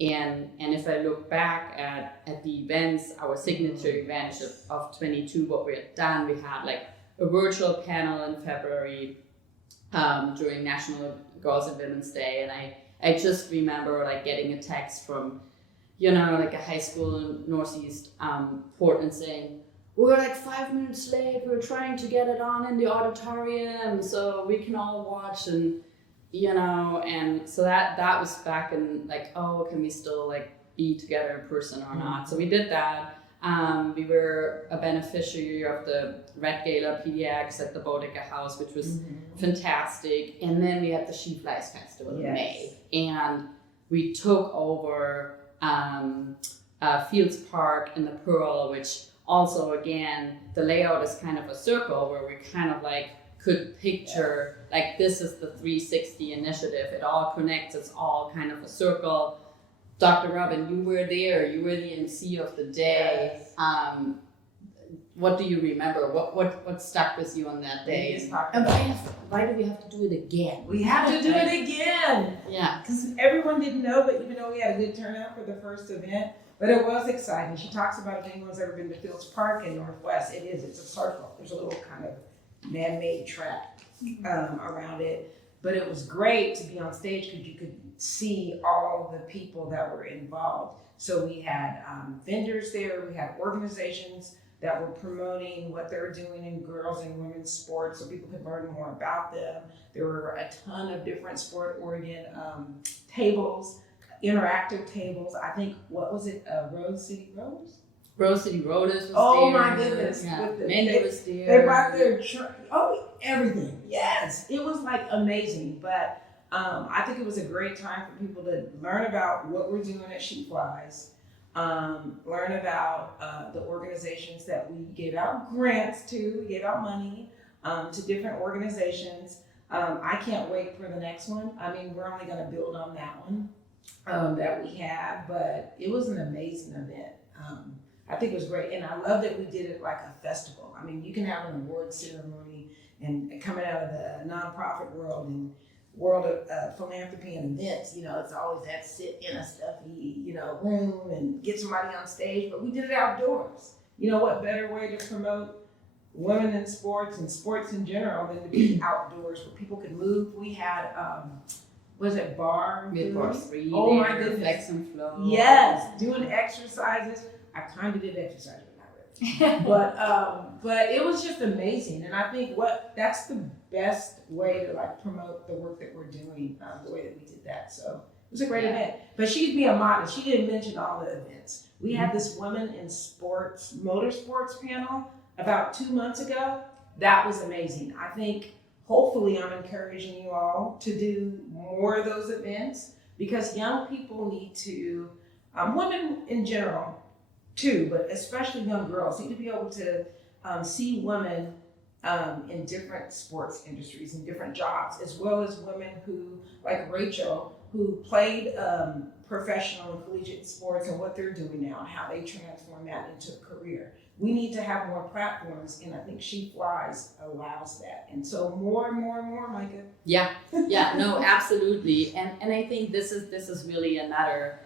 And if I look back at the events, our signature event of 22, what we had done, we had like a virtual panel in February during National Girls and Women's Day, and I just remember like getting a text from, like a high school in Northeast Portland saying, we're like 5 minutes late, we're trying to get it on in the auditorium so we can all watch, and and so that was back in like, oh, can we still like be together in person or not? So we did that. We were a beneficiary of the Red Gala PDX at the Bodega House, which was fantastic. And then we had the She Flies Festival in May. And we took over Fields Park in the Pearl, which also, again, the layout is kind of a circle where we kind of like could picture, like this is the 360 initiative. It all connects, it's all kind of a circle. Dr. Robin, you were there, you were the MC of the day. Yes. What do you remember? What stuck with you on that day? And why do we have to do it again? We have to do it again. Yeah. Because everyone didn't know, but even though we had a good turnout for the first event, but it was exciting. She talks about if anyone's ever been to Fields Park in Northwest, it's a circle. There's a little kind of man-made track around it. But it was great to be on stage because you could see all the people that were involved. So we had vendors there, we had organizations that were promoting what they were doing in girls and women's sports so people could learn more about them. There were a ton of different sport-oriented tables, interactive tables. I think, what was it, Rose City Rose? Rose City Rollers was there. Oh my goodness. Yeah. With the, Mendi was there. They brought their, everything. Yes. It was like amazing. But I think it was a great time for people to learn about what we're doing at She Flies, learn about the organizations that we gave out grants to, we gave out money to different organizations. I can't wait for the next one. I mean, we're only going to build on that one that we have, but it was an amazing event. I think it was great, and I love that we did it like a festival. I mean, you can have an award ceremony and coming out of the nonprofit world and world of philanthropy and events, it's always that sit in a stuffy, room and get somebody on stage, but we did it outdoors. What better way to promote women in sports and sports in general than to be outdoors where people could move. We had, was it bar? Mid-bar 3. Oh my goodness. Flex and flow. Yes, doing exercises. I kind of did exercise, but not really. But it was just amazing, and I think that's the best way to like promote the work that we're doing, the way that we did that. So it was a great event. But she's being modest. She didn't mention all the events. We had this Women in Sports, Motorsports panel about 2 months ago. That was amazing. I think hopefully I'm encouraging you all to do more of those events because young people need to, women in general too, but especially young girls need to be able to see women in different sports industries and different jobs, as well as women who, like Rachael, who played professional and collegiate sports and what they're doing now and how they transform that into a career. We need to have more platforms, and I think She Flies allows that. And so more and more and more, Maika. Yeah, no, absolutely. And I think this is really another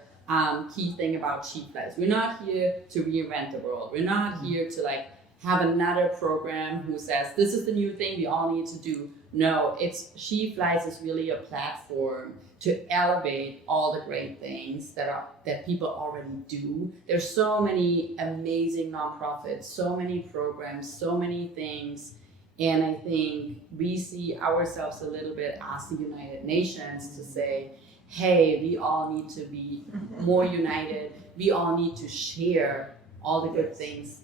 key thing about She Flies. We're not here to reinvent the world. We're not here to like have another program who says this is the new thing we all need to do. No, She Flies is really a platform to elevate all the great things that people already do. There's so many amazing nonprofits, so many programs, so many things. And I think we see ourselves a little bit as the United Nations to say, hey, we all need to be more united. We all need to share all the good things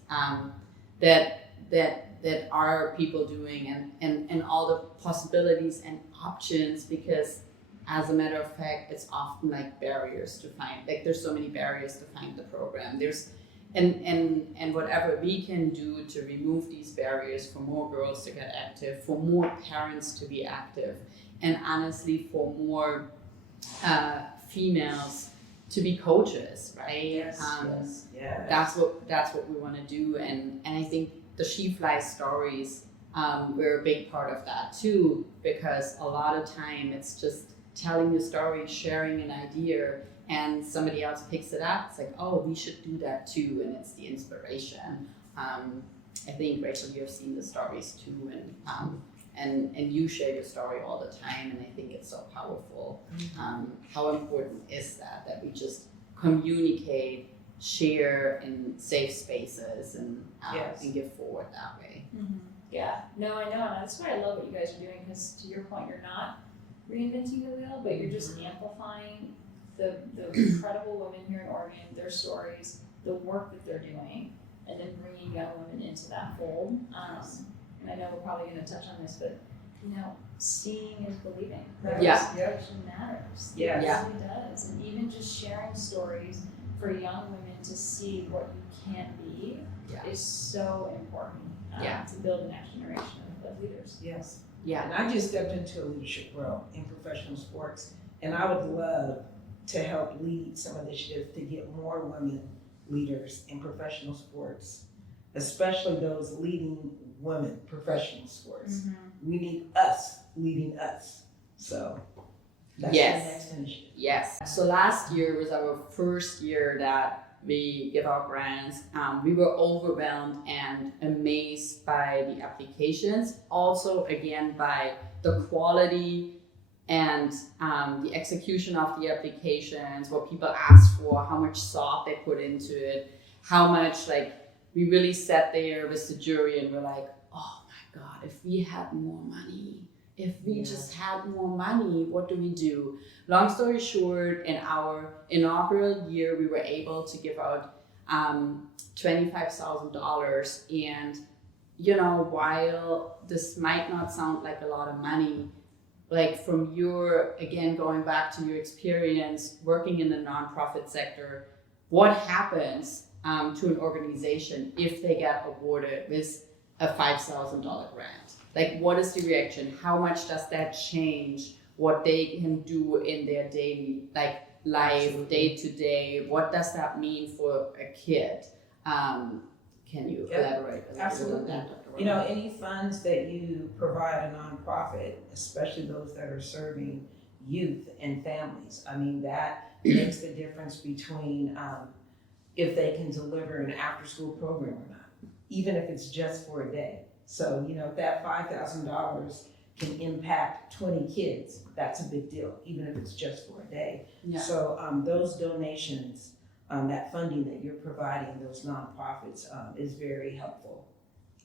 that are people doing and all the possibilities and options, because as a matter of fact, it's often like barriers to find, like there's so many barriers to find the program. And whatever we can do to remove these barriers for more girls to get active, for more parents to be active, and honestly for more females to be coaches, right? Yes. That's what we want to do, and I think the She Flies stories were a big part of that too, because a lot of time it's just telling your story, sharing an idea, and somebody else picks it up, it's like, oh, we should do that too, and it's the inspiration. I think, Rachael, you've seen the stories too, and you share your story all the time, and I think it's so powerful. How important is that we just communicate, share in safe spaces, and give forward that way. Yeah, no, I know, and that's why I love what you guys are doing, because to your point, you're not reinventing the wheel, but you're just amplifying the incredible women here in Oregon, their stories, the work that they're doing, and then bringing young women into that fold. And I know we're probably going to touch on this, but seeing is believing. Representation matters. It really does, and even just sharing stories for young women to see what you can be is so important. To build the next generation of leaders. Yes. Yeah. And I just stepped into a leadership role in professional sports, and I would love to help lead some initiatives to get more women leaders in professional sports, especially those leading women professional sports. We need us leading us. So that's the next initiative. Yes. So last year was our first year that we give out grants. We were overwhelmed and amazed by the applications. Also, again, by the quality and the execution of the applications, what people asked for, how much thought they put into it, how much, we really sat there with the jury and we're like, oh my God, if we had more money, if we just had more money, what do we do? Long story short, in our inaugural year, we were able to give out $25,000. And, while this might not sound like a lot of money, from your, again, going back to your experience working in the nonprofit sector, what happens to an organization if they get awarded with a $5,000 grant? What is the reaction? How much does that change what they can do in their daily life, day to day? What does that mean for a kid? Can you elaborate a little bit on that, Dr. Any funds that you provide a nonprofit, especially those that are serving youth and families, that makes the difference between if they can deliver an after-school program or not, even if it's just for a day. So, if that $5,000 can impact 20 kids, that's a big deal, even if it's just for a day. So those donations, that funding that you're providing those nonprofits is very helpful,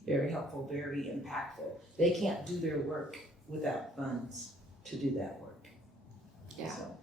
very impactful. They can't do their work without funds to do that work. So